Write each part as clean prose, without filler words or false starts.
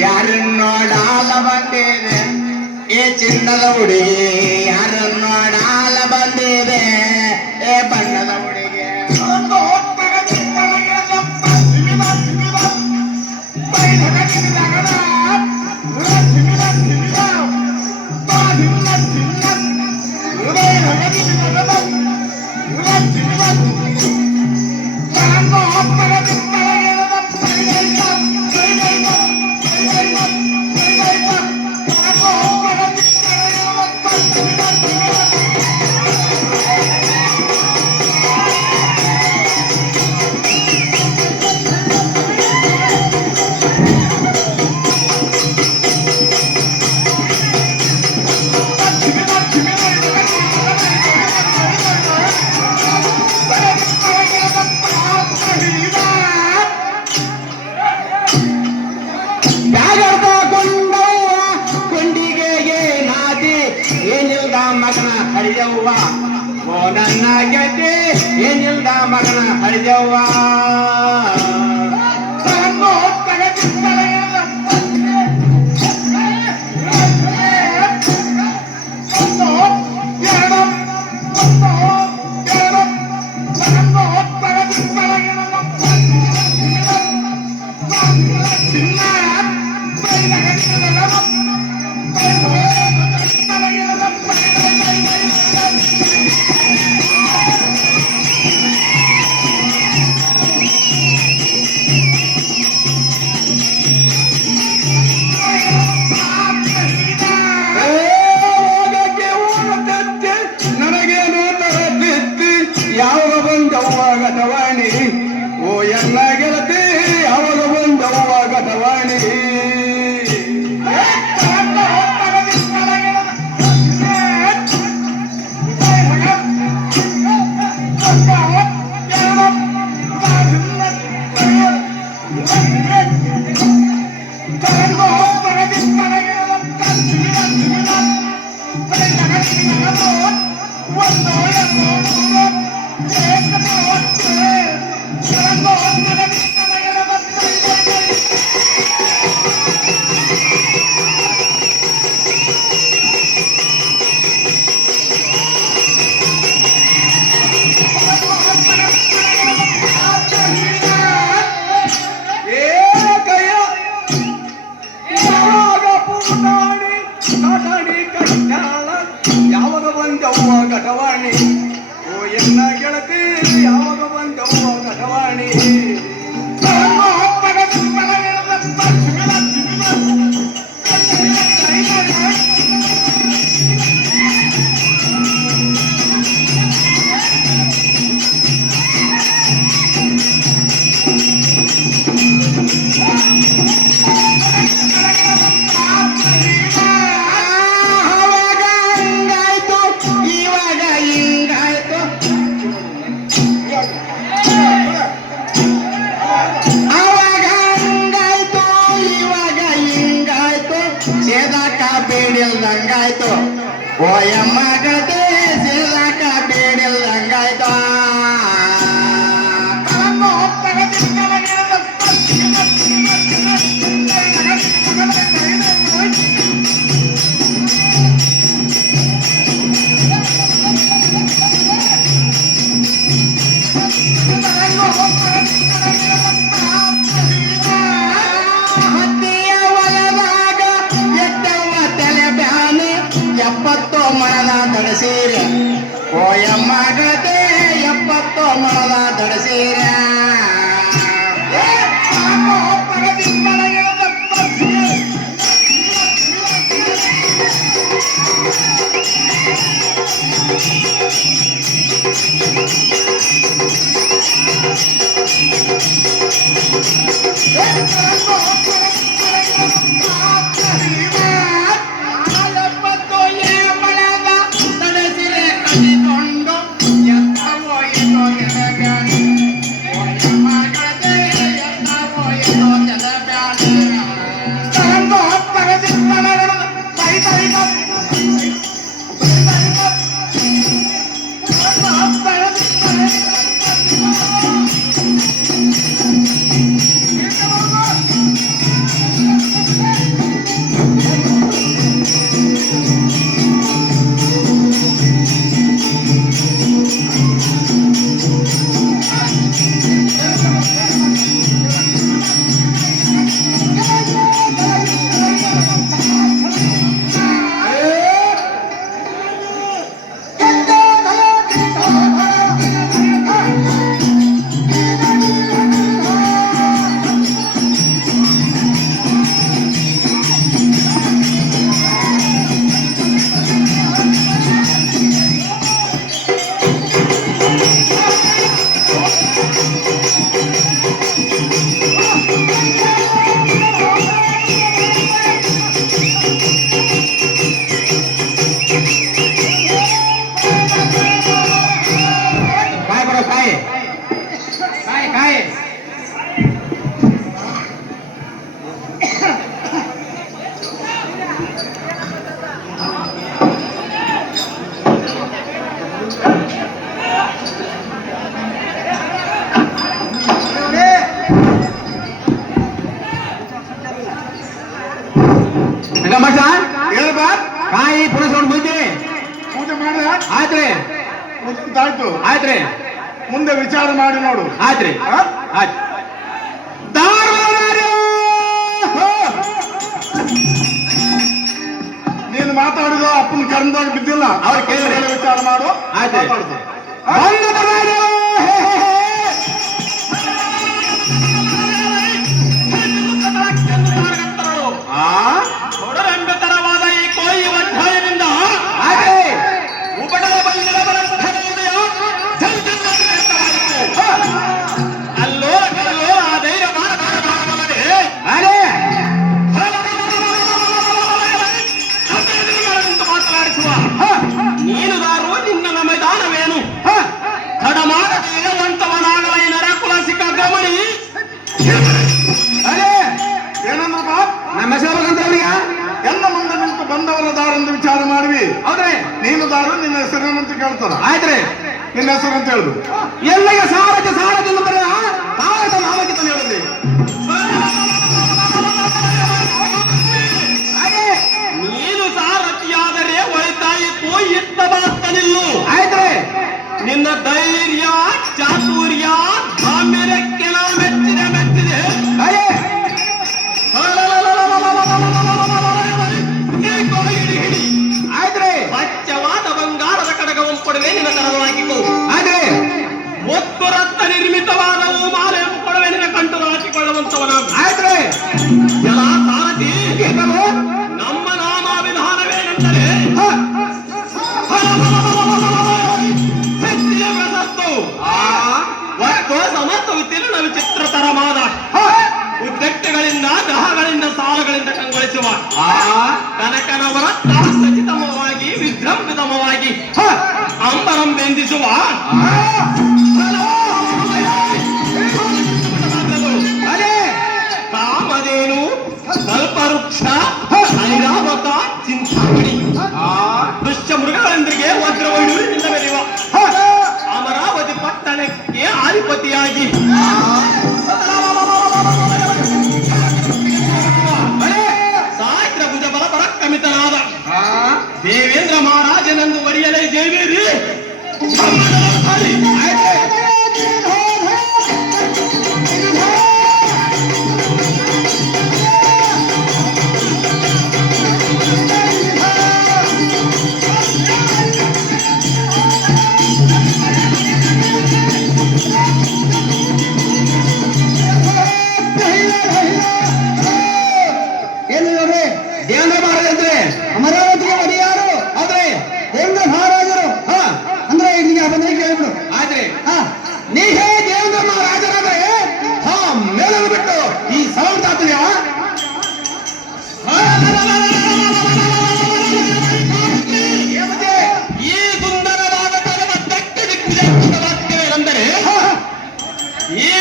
ಯಾರನ್ನೋಡಾಲ ಬಂದಿದೆ ಏ ಚಿನ್ನದ ಹುಡುಗಿ, ಯಾರನ್ನೋಡಾಲ ಬಂದಿದೆ ಏ ಬಣ್ಣದ ಹುಡುಗಿ. ಮಗನ ಹರಿಯವ್ವ ಓ ನನ್ನ ಗೆದ್ದೆ ಏನಿಲ್ದ ಮಗನ ಹರಿಯವ್ವ. ಓಯಮ್ಮ ಗತೆ ಸಿಲ್ಲಕ ಬೇಡಿಲ್ದಂಗಾಯ್ತ ದಡಸೀರ ಓಯಮ್ಮ ಗತೆ 70 ಮೊಳದ ದಡಸೀರ ಕಾಯಿ ಪುರುಷ ಮುಂದೆ ಪೂಜೆ ಮಾಡಿದ ಆಯ್ತ್ರಿ ಆಯ್ತು ಆಯ್ತ್ರಿ ಮುಂದೆ ವಿಚಾರ ಮಾಡಿ ನೋಡು ಆಯ್ತ್ರಿ ಆಯ್ತು ನೀನು ಮಾತಾಡಿದ ಅಪ್ಪನ ಕರ್ಮದಾಗ ಬಿದ್ದಿಲ್ಲ ಅವ್ರು ಕೇಳಿದ್ರೆ ವಿಚಾರ ಮಾಡು ಆಯ್ತು ತರವಾದ ಈ ಕೋಯಿ ಒಡ್ಡಾಯದಿಂದ ಉಪಟಳ ಬಲ್ಲಿದ ಅಲ್ಲೋ ಕಲ್ಲೋ ಆ ಧೈರ್ಯ ಮಾಡಬಲ್ಲದೆ ಮಾತನಾಡಿಸುವ ನೀನುದಾರು ನಿನ್ನ ಮೈದಾನವೇನು ತಡ ಮಾಡದೆ ಇರುವಂತವನಾಗಲ ಈ ನರಕುಲ ಸಿಕ್ಕ ಗಮನಿ ಏನಂದ್ರ ಬಾಪ್ ನಮ್ಮ ಹೆಸರು ಎಲ್ಲ ಮುಂದೆ ನಿಂತು ಬಂದವರ ದಾರಂತ ವಿಚಾರ ಮಾಡಿವಿ ಹೌದ್ರಿ ನೀನು ದಾರು ನಿನ್ನ ಹೆಸರೇನಂತ ಕೇಳ್ತಾರ ಆಯ್ತ್ರಿ ನಿನ್ನ ಹೆಸರು ಅಂತ ಹೇಳುದು ಎಲ್ಲಗೆ ಸಾರಕ್ಕೆ ಸಾರದಿಂದ ಬರ ತಾವತ ನಾಮಕ್ಕೆ ತಾನೆ ಹೇಳಿದ್ರಿ ನೀನು ಸಾರಥಿಯಾದರೆ ಒಳಿತಾಯಿತು ಇತ್ತ ಮಾತನಿಲ್ಲು ಆಯ್ತ್ರಿ ನಿನ್ನ ಧೈರ್ಯ ಚಾತುರ್ಯ ಗಾಂಭೀರ್ಯಕ್ಕೆ ನಾವು ಮೆಚ್ಚಿದೆ ಆಯ್ತ್ರಿ ಸ್ವಚ್ಛವಾದ ಬಂಗಾರದ ಕಡಗವನ್ನು ಕೊಡುವೆ ನಿನ್ನ ಕರದೊಳಗಿಕೋ ಆಯ್ತ್ರಿ ಒತ್ತು ರಕ್ತ ನಿರ್ಮಿತವಾದ ಮಾಲೆಯನ್ನು ಕೊಡುವೆ ನಿನ್ನ ಕಂಟು ಹಾಕಿಕೊಳ್ಳುವಂತವನಾಗ ಆಯ್ತ್ರಿ ಎಲ್ಲ ಸಾರಥಿ ನಮ್ಮ ನಾಮಾವಿಧಾನವೇನೆಂದರೆ ಸತ್ಯ ಪ್ರಸತ್ತು ಒಟ್ಟು ಸಮತ್ವ ವಿತೀರ್ಣ ವಿಚಿತ್ರತರವಾದ ಉದ್ದಟ್ಟೆಗಳಿಂದ ಗ್ರಹಗಳಿಂದ ಸಾಲಗಳಿಂದ ಕಂಗೊಳಿಸುವ ಕನಕನವರ ಖಚಿತಮವಾಗಿ ವಿಜೃಂಭಿತಮವಾಗಿ ಅಂಬರಂ ಬೆಂದಿಸುವ ಕಾಮಧೇನು ಕಲ್ಪವೃಕ್ಷ ಐರಾವತ ಚಿಂತಾಮಣಿ ದೃಶ್ಯ ಅಧಿಪತಿಯಾಗಿ ಸಾಹಿತ್ಯ ಭುಜಬಲ ಪರಾಕ್ರಮಿತನಾದ ದೇವೇಂದ್ರ ಮಹಾರಾಜನೆಂದು ಒಡೆಯಲೇ ಜೈವೇರಿ ಏನು ನೋಡ್ರಿ ದೇವೇಂದ್ರ ಮಹಾರಾಜ ಅಂದ್ರೆ ಅಮರಾವತಿಗೆ ಒಡೆಯಾರು ಆದ್ರೆ ದೇವೇಂದ್ರ ಮಹಾರಾಜರು ಅಂದ್ರೆ ಇಲ್ಲಿಗೆ ಬಂದ್ರೆ ಕೇಳ್ಬಿಡು ಆದ್ರೆ ನೀವೇ ದೇವೇಂದ್ರ ಮಹಾರಾಜರಾದ್ರೆ ಮೇಲನ್ನು ಬಿಟ್ಟು ಈ ಸೌಂಡ್ ತಾತಯ್ಯ ಈ ಸುಂದರವಾದ ಪದಕ್ಕೆ ದಿಕ್ಕುದೇನೆಂದರೆ ಈ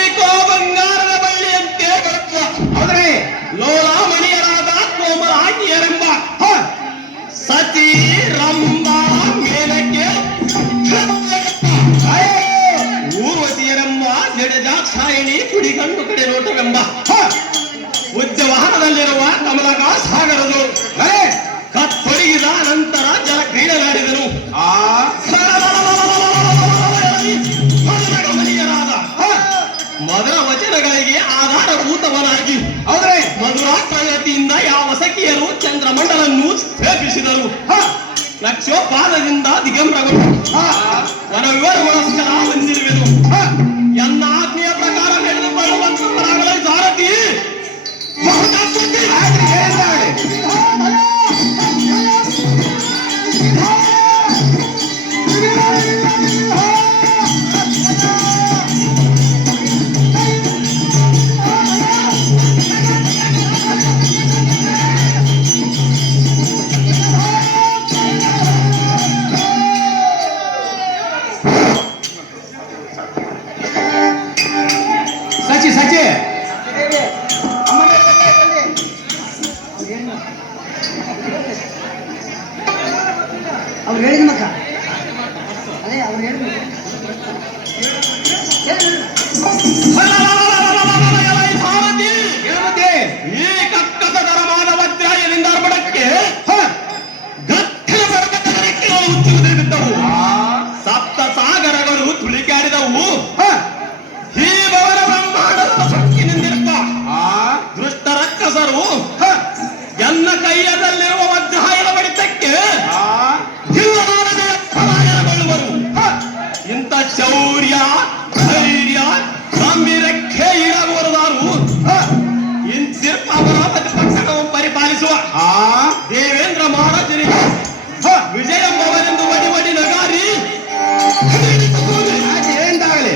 ಬಂಗಾರದ ಬಳ್ಳಿಯಂತೆ ಬರುವ ಹೌದ್ರಿ ಲೋಲಾಮಣಿಯರಾದ ಕೋಮಲಾಂಗಿಯರೆಂಬ ಸತಿ ರಂಭ ಮೇಲಕ್ಕೆ ಊರ್ವತಿಯರೆಂಬ ಜಡಜಾಕ್ಷಾಯಿಣಿ ಕುಡಿಗಂಡು ಕಡೆ ನೋಟವೆಂಬ ಉಜ್ಜವಾಹನದಲ್ಲಿರುವ ಕಮಲಕ ಸಾಗರದು ಕತ್ತೊಡಗಿದ ನಂತರ ಜಲ ಕ್ರೀಡಲಾಡಿದನು ಮಣಿಯರಾದ ಮಧುರ ವಚನಗಳಿಗೆ ಆಧಾರಭೂತವನಾಗಿ ಹೌದ್ರಿ ಮಧುರಾಕ್ರಯತಿಯಿಂದ ಯಾವ ಸಖಿಯರು ಚಂದ್ರಮಂಡಲನ್ನು ಸ್ಥಾಪಿಸಿದರು ಲಕ್ಷೋಪಾದದಿಂದ ದಿಗಂಬರಗಳು ವನ ವಿವರಗೋಸ್ಕರ ಬಂದಿರುವೆನು ಎನ್ನ ಆಜ್ಞೆಯ ಪ್ರಕಾರ ನಡೆದುಕೊಳ್ಳುವಂತವರಾಗಲೇ ಸಾರಥಿ ಸಚಿ ಸಚಿ ಅವ್ರು ಹೇಳಿದ ಮಕ್ಕ ಅದೇ ಅವ್ರು ಹೇಳಿದ ಸಾರಥಿ ಏನಂತೆ ಈ ಕಕ್ಕಸದರವಾದ ವಜ್ರಾಯದಿಂದ ಅರ್ಪಣಕ್ಕೆ ಗಟ್ಟಿನ ಬಡಕಕ್ಕೆ ಉಚ್ಚುತ್ತಿದ್ದವು ಸಪ್ತ ಸಾಗರಗಳು ತುಳಿಕಾಡಿದವು ಈ ಭವನ ಬ್ರಹ್ಮಾಂಡದ ಶಕ್ತಿನಿಂದಿರುವ ದುಷ್ಟ ರಕ್ಕಸರು ಎನ್ನ ಕೈಯದಲ್ಲಿರುವ ವಜ್ರಾಯನ ಬಡಿತಕ್ಕೆ ಪಲಾಯನಗೊಳ್ಳುವರು ಇಂಥ ಶೌರ್ಯ ಧೈರ್ಯ ಗಂಭೀರಕ್ಕೆ ಇರಬಹುದಾರು ಇಂತಿರ್ಪ ಅಮರಾವತಿ ಪಟ್ಟಣವನ್ನು ಪರಿಪಾಲಿಸುವ ದೇವೇಂದ್ರ ಮಹಾರಾಜನಿಗೆ ವಿಜಯ ಭವನೆಂದು ಬಡಿ ಬಡಿ ನಗಾರಿ ಏನಾಗಲಿ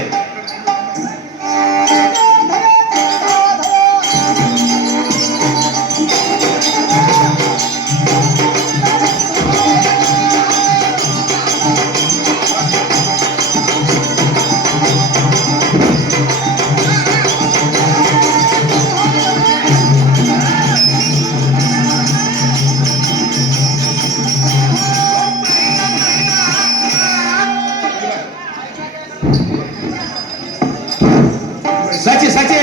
ಸಚಿ ಸಚಿ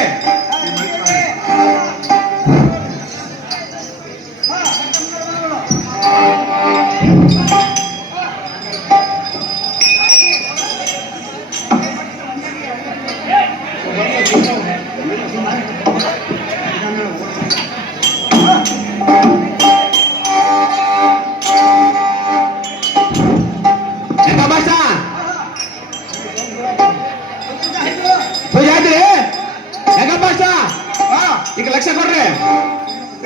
ಈಗ ಲಕ್ಷ ಕೊಡ್ರಿ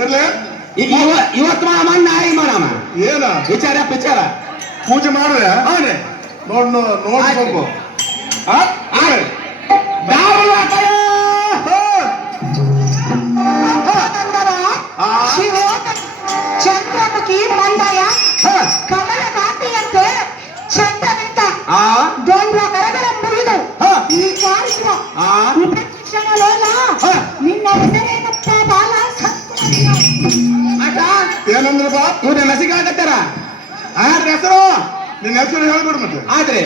ಇರ್ಲಿ ಈಗ ಇವತ್ತು ಮಾಡಮ್ಮ ನಾಯಿ ಮಾಡಮ್ಮ ಏನ ವಿಚಾರ ಪಿಚಾರ ಪೂಜೆ ಮಾಡ್ರೆ ಹೌದ್ರಿ ನೋಡ್ ಸ್ವಲ್ಪ ಚಂದ್ರಮುಖಿ ಮಂಡಯ ಕಮಲ ಕಾಂತಿಯಂತೆ ಚಂದನಿಂದ ದ್ವಂದ್ವ ಕರಗಳ ಮುರಿದು ಈ ಕಾರ್ಯಕ್ರಮ ನಿನ್ನ ಹೆಸರೇನಪ್ಪ ಬಾಲ ಏನಂದ್ರಪ್ಪ ಇವ್ರ ಲಸಿಕೆ ಹಾಕತ್ತಾರ ಹೆಸರು ನಿನ್ನ ಹೆಸರು ಹೇಳ್ಬಿಡು ಮತ್ತೆ ಆದ್ರೆ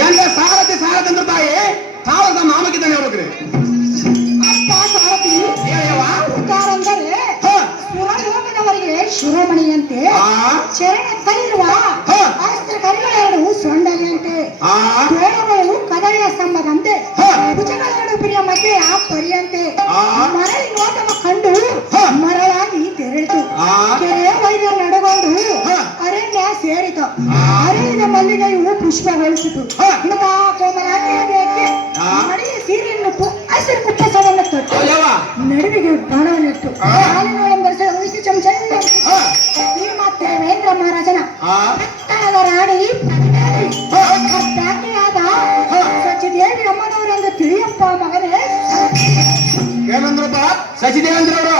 ಎಲ್ಲ ಸಾರಥಿ ಸಾರಥಂದ್ರ ತಾಯಿ ತಾಳದ ಮಾಮಗಿದ್ದಾನೆ ಹೇಳ್ಬೇಕ್ರಿ. ಅಪ್ಪ ಸಾರಥಿ ಹೇಳವ್ವ. ಉತ್ತಾರಂದರೆ ಹ. ಸುರಲೋಕದವರಿಗೆ ಶಿರೋಮಣಿಯಂತೆ ಆ. ಚರಣಕ್ಕಲ್ಲಿರುವ ಹ. ಅಸ್ತ್ರ ಕರಿಗಳೆರಡು ಸೊಂಡಲಿಯಂತೆ ಆ. ತೋಳುಗಳು ಕದಳಿಯ ಸ್ತಂಭದಂತೆ ಹ. ಭುಜಗಳೆರಡು ಪ್ರಿಯ ಮಗೆಯ ಪರಿಯಂತೆ ಆ. ಮರಳಿ ನೋಟವ ಕಂಡು ಹ. ಮರಳಾಗಿ ತೆರಳಿತು. ಆ. ಕೆರೆ ವೈದ್ಯ ನಡೆಗೊಂಡು ಹ. ಅರಣ್ಯ ಸೇರಿತು. ಆ. ಅರಳಿದ ಮಲ್ಲಿಗೆಯು ಪುಷ್ಪಗೊಳಿಸಿತು. ಹ. ಇಂಥ ಕೋಮಲಾಂಗಿಯ ದೇಹಕ್ಕೆ ಆ. ಮಡಿಯ ಸೀರೆಯನ್ನು ಹಸಿರು ಕುಪ್ಪಸವನ್ನು ತೊಟ್ಟು ಹೌದವ್ವ. ನಡುವಿಗೆ ಬಾಣವನ್ನಿಟ್ಟು ಆ. ಹಾಲಿನೊಳಂಬರಿಸಿ ಉಳಿಸಿ ಚಮಚಲ್ಲಿ ಹ. ಶ್ರೀಮತ್ ದೇವೇಂದ್ರ ಮಹಾರಾಜನ ಆ. ಪಟ್ಟಣದ ರಾಣಿ ಪ್ರತಿದೇವಿ ಹ. ಅರ್ಧಾಂಗಿಯಾದ ಹ. ಸಚಿದೇವಿ ಅಮ್ಮನವರೆಂದು ತಿಳಿಯಪ್ಪ ಮಗನೇ. ಏನಂದ್ರಪ್ಪ ಸಚಿದೇವೇಂದ್ರವರು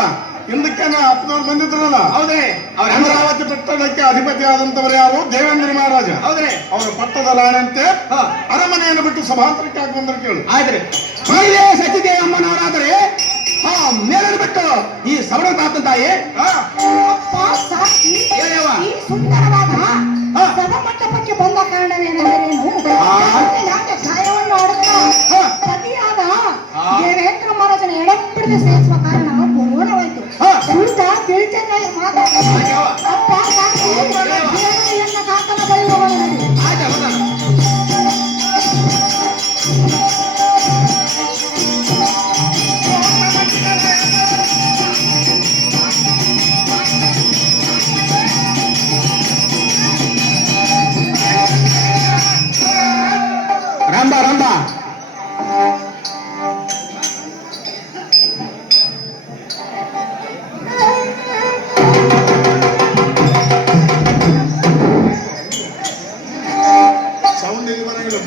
ಹಿಂದಕ್ಕೇನ ಅಪ್ಪನವ್ರು ಬಂದಿದ್ರಲ್ಲ ಹೌದ್ರಿ. ಅವ್ರ ಅಮರಾವತಿ ಪಟ್ಟಣಕ್ಕೆ ಅಧಿಪತಿ ಆದಂತವರು ಯಾರು? ದೇವೇಂದ್ರ ಮಹಾರಾಜ. ಹೌದ್ರಿ. ಅವರ ಪಟ್ಟದ ರಾಣಂತೆ ಹ. ಅರಮನೆಯನ್ನು ಬಿಟ್ಟು ಸಭಾಂತರಕ್ಕೆ ಹಾಕಿ ಬಂದ್ರೆ ಕೇಳು. ಆಯ್ತ್ರಿ. ನೀವೇ ಸಚಿದೇವಮ್ಮನವರಾದ್ರೆ ಹಾ ಮೇಲನ್ನು ಬಿಟ್ಟು ಈ ಸವಣ ತಾತನ ತಾಯಿ ಅಪ್ಪ ಸಾಕ್ಷಿ ಹೇಳವ್ವ. ಈ ಸುಂದರವಾದ ಹ. ಸಭಾಮಂಟಪಕ್ಕೆ ಬಂದ ಕಾರಣವೇನೆಂದರೇನು? ಆ. ನಾಟ್ಯ ಛಾಯವನ್ನು ಆಡುತ್ತಾ ಹ. ಪತಿಯಾದ ಆ. ದೇವೇಂದ್ರ ಮಹಾರಾಜನ ಎಡಬಿಡದೆ ಸೇರಿಸುವ ಕಾರಣ ಪೂರ್ಣವಾಯಿತು. ಹ. ಊಟ ತಿಳಿತೇನೆ ಮಾತಾಡ ಹಾಗೆವ್ವ. ಅಪ್ಪ ಸಾಕ್ಷಿ ದೇವರಿಯನ್ನ ಕಾಕನ ಬರೆಯುವವನು ನಡಿ. ಆಯ್ತಾ ಹೌದಾ? ರಂಭ ರಂಭ ಸೌಂಡ್ ಇಲ್ಲಿ ಬರಂಗಿಲ್ಲ.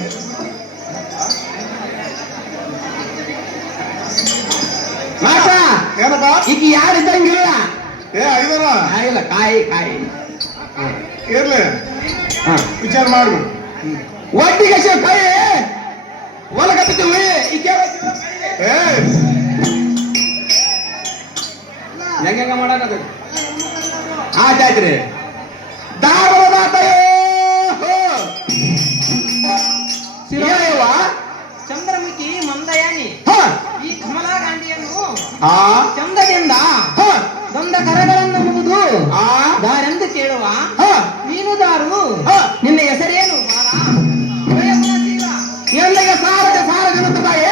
ಮಾಸ ಏನಪ್ಪ? ಈಗ ಯಾರಿದ್ದಂಗಿಲ್ಲ. ಏ ಐದರ ಇಲ್ಲ ಕಾಯಿ ಕಾಯಿ ಇರ್ಲಿ, ಹ. ವಿಚಾರ ಮಾಡು. ಒಟ್ಟಿಗೆ ಕೈ ಹೊಲಗತ್ತಿದ್ವಿ ಈಗ ಏ ಹೆಂಗ ಮಾಡಕತ್ತ ಆಯ್ತಾಯ್ತ್ರಿ. ದಾರದಾತಯೋ ಶಿರಯವ್ವ. ಚಂದ್ರಮುಖಿ ಮಂದಯಾನಿ ಹ. ಈ ಕಮಲಾಗಾಂಧಿಯನ್ನು ಆ. ಚಂದದಿಂದ ಹ. ದೊಂದ ಕರಗಳನ್ನು ಮುಗಿದು ಆ. ದಾರೆಂದು ಕೇಳುವ ಹ. ನೀನು ದಾರು ಹ. ನಿನ್ನ ಹೆಸರೇನು ಬಾಲ ಜಯಗುಣಶೀಲ. ಎಲ್ಲಿಗೆ ಸಾರಜ ಸಾರಜನಂತ ಬಾಯಿ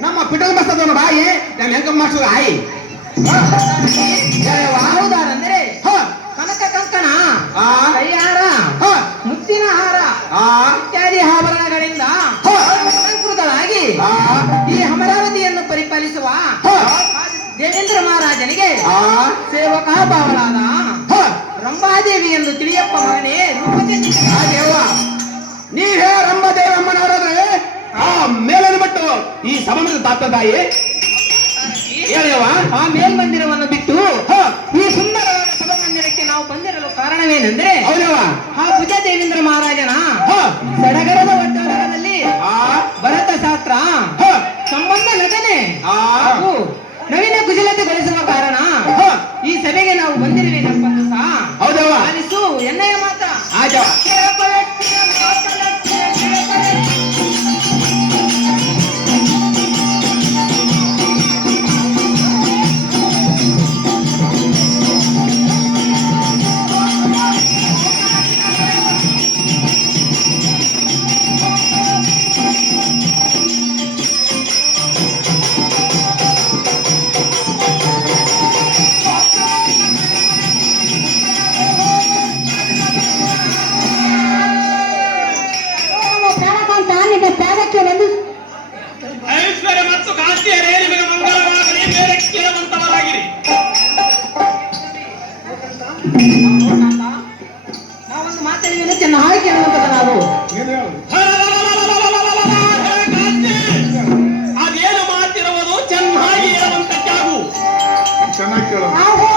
ನಮ್ಮ ಪಿಟಲ್ ಬಸ್ತದವನ ಬಾಯಿ ನಮ್ಮ ಹೆಂಗ ಮಾಡ್ಸೋದು ಆಯಿ. ಯಾವುದಾರಂದ್ರೆ ಹ. ಕನಕ ಕಂಕಣ ಆ. ಕೈಹಾರ ಹ. ಮುತ್ತಿನ ಹಾರ ಆ. ಇತ್ಯಾದಿ ಆಭರಣಗಳಿಂದ ಹ. ಅಲಂಕೃತರಾಗಿ ಆ. ಈ ಅಮರಾವತಿಯನ್ನು ಪರಿಪಾಲಿಸುವ ಹ. ದೇವೇಂದ್ರ ಮಹಾರಾಜನಿಗೆ ಆ. ಸೇವಕ ಭಾವಳಾದ ಹ. ರಂಭಾದೇವಿ ಎಂದು ತಿಳಿಯಪ್ಪ ಮಗನೇ ರೂಪದಲ್ಲಿ ಹಾಗೆವ್ವ. ನೀವೇ ರಂಭದೇವಮ್ಮನವರಾದ್ರೆ ಆ ಮೇಲನ್ನು ಬಿಟ್ಟು ಈ ಸಭಾಮಂದಿರ ತಾತ ತಾಯಿ ಹೇಳವ್ವ. ಆ ಮೇಲ್ಮಂದಿರವನ್ನು ಬಿಟ್ಟು ಹ. ಈ ಸುಂದರವಾದ ಸಭಾಮಂದಿರಕ್ಕೆ ನಾವು ಬಂದಿರಲು ಕಾರಣವೇನೆಂದ್ರೆ ಹೌದವ್ವ. ಆ ಭುಜ ದೇವೇಂದ್ರ ಮಹಾರಾಜನ ಹ. ಸಡಗರದ ಒತ್ತಡದಲ್ಲಿ ಆ. ಭರತ ಶಾಸ್ತ್ರ ಹ. ಸಂಬಂಧ ನಟನೆ ಆ. ಹಾಗೂ ನವೀನ ಕುಶಲತೆಗೊಳಿಸುವ ಕಾರಣ ಹ. ಈ ಸಭೆಗೆ ನಾವು ಬಂದಿರುವೇನಪ್ಪ ಸಹ ಹೌದವ್ವ. ಆಲಿಸು ಎಣ್ಣೆಯ ಮಾತ ಆಯ್ತವ್ವ. ಪ್ರಾಣಕಾಂತ ನಿನ್ನ ಪಾದಕ್ಕೆ ಒಂದು ಐಶ್ವರ್ಯ ಮತ್ತು ಕಾಂತಿಯರೇ ನಿಮಗೆ ಮಂಗಳವಾಗಲಿ. ಮೇಲೆ ಕೇಳುವಂತವರಾಗಿರಿ. ನಾವೊಂದು ಮಾತಾಡಿದ್ರೆ ಚೆನ್ನಾಗಿ ಕೇಳುವಂತದ ನಾವು ನೀನು ಹೇಳು. ಕಾಂತಿ, ಅದೇನು ಮಾತಿರುವುದು ಚೆನ್ನಾಗಿ ಹೇಳುವಂತಕ್ಕಾಗು. ಚೆನ್ನಾಗಿ ಕೇಳು. ಆಹೋ